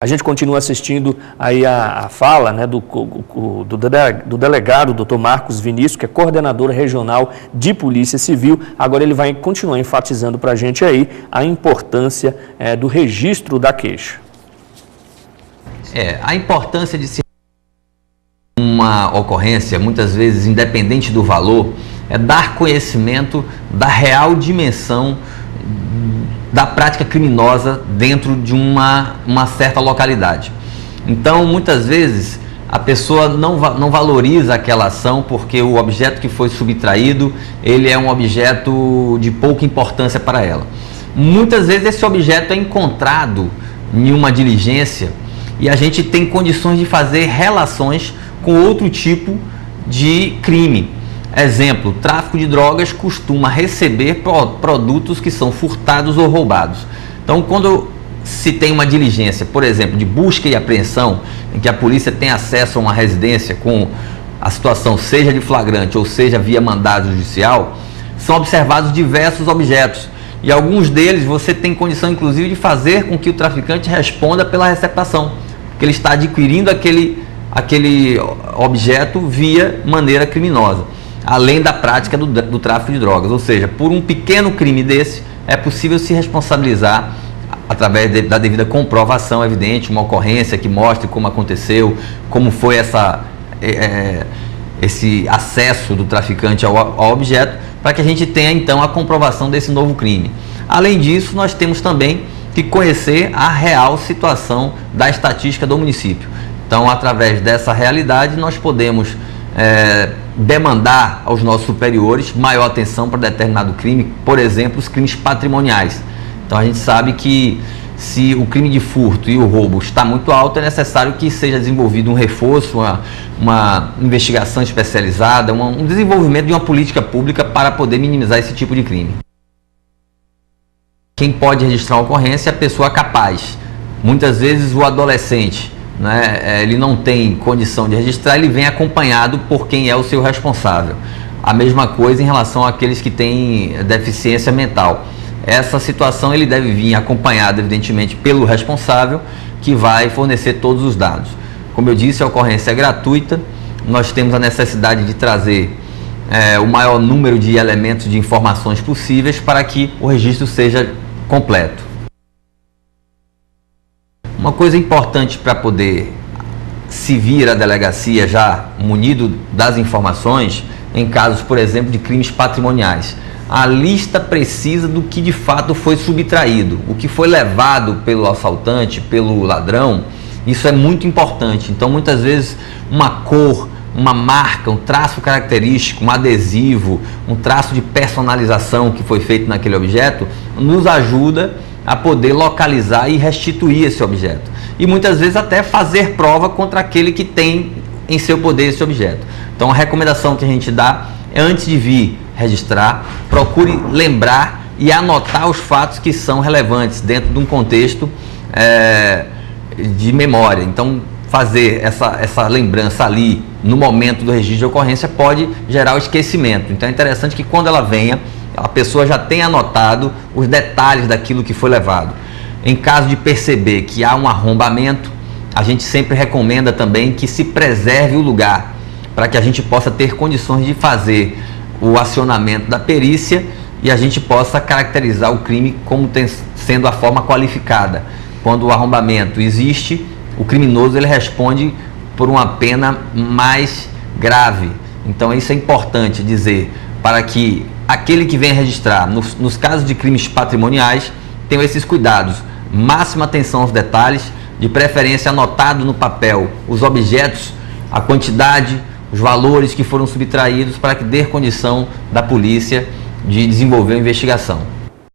A gente continua assistindo aí a fala, né, do delegado, doutor Marcos Vinícius, que é coordenador regional de Polícia Civil. Agora ele vai continuar enfatizando para a gente aí a importância do registro da queixa. A importância de se uma ocorrência, muitas vezes independente do valor, é dar conhecimento da real dimensão da prática criminosa dentro de uma certa localidade. Então, muitas vezes, a pessoa não valoriza aquela ação porque o objeto que foi subtraído, ele é um objeto de pouca importância para ela. Muitas vezes esse objeto é encontrado em uma diligência e a gente tem condições de fazer relações com outro tipo de crime. Exemplo, tráfico de drogas costuma receber produtos que são furtados ou roubados. Então, quando se tem uma diligência, por exemplo, de busca e apreensão, em que a polícia tem acesso a uma residência com a situação seja de flagrante ou seja via mandado judicial, são observados diversos objetos. E alguns deles você tem condição, inclusive, de fazer com que o traficante responda pela receptação, porque ele está adquirindo aquele objeto via maneira criminosa, além da prática do tráfico de drogas. Ou seja, por um pequeno crime desse, é possível se responsabilizar através da devida comprovação evidente, uma ocorrência que mostre como aconteceu, como foi esse acesso do traficante ao objeto, para que a gente tenha então a comprovação desse novo crime. Além disso, nós temos também que conhecer a real situação da estatística do município. Então, através dessa realidade, nós podemos demandar aos nossos superiores maior atenção para determinado crime, por exemplo, os crimes patrimoniais. Então a gente sabe que se o crime de furto e o roubo está muito alto, é necessário que seja desenvolvido um reforço, uma investigação especializada, um desenvolvimento de uma política pública para poder minimizar esse tipo de crime. Quem pode registrar uma ocorrência é a pessoa capaz. Muitas vezes o adolescente, né, ele não tem condição de registrar, ele vem acompanhado por quem é o seu responsável. A mesma coisa em relação àqueles que têm deficiência mental. Essa situação ele deve vir acompanhado, evidentemente, pelo responsável, que vai fornecer todos os dados. Como eu disse, a ocorrência é gratuita, nós temos a necessidade de trazer o maior número de elementos de informações possíveis para que o registro seja completo. Uma coisa importante para poder se vir à delegacia já munido das informações, em casos, por exemplo, de crimes patrimoniais, a lista precisa do que de fato foi subtraído, o que foi levado pelo assaltante, pelo ladrão. Isso é muito importante. Então, muitas vezes, uma cor, uma marca, um traço característico, um adesivo, um traço de personalização que foi feito naquele objeto, nos ajuda a poder localizar e restituir esse objeto. E muitas vezes até fazer prova contra aquele que tem em seu poder esse objeto. Então a recomendação que a gente dá é, antes de vir registrar, procure lembrar e anotar os fatos que são relevantes dentro de um contexto de memória. Então fazer essa lembrança ali no momento do registro de ocorrência pode gerar o esquecimento. Então é interessante que quando ela venha, a pessoa já tenha anotado os detalhes daquilo que foi levado. Em caso de perceber que há um arrombamento, a gente sempre recomenda também que se preserve o lugar, para que a gente possa ter condições de fazer o acionamento da perícia e a gente possa caracterizar o crime como sendo a forma qualificada. Quando o arrombamento existe, o criminoso ele responde por uma pena mais grave. Então isso é importante dizer, para que aquele que vem registrar, nos casos de crimes patrimoniais, tenha esses cuidados. Máxima atenção aos detalhes, de preferência anotado no papel os objetos, a quantidade, os valores que foram subtraídos, para que dê condição da polícia de desenvolver a investigação.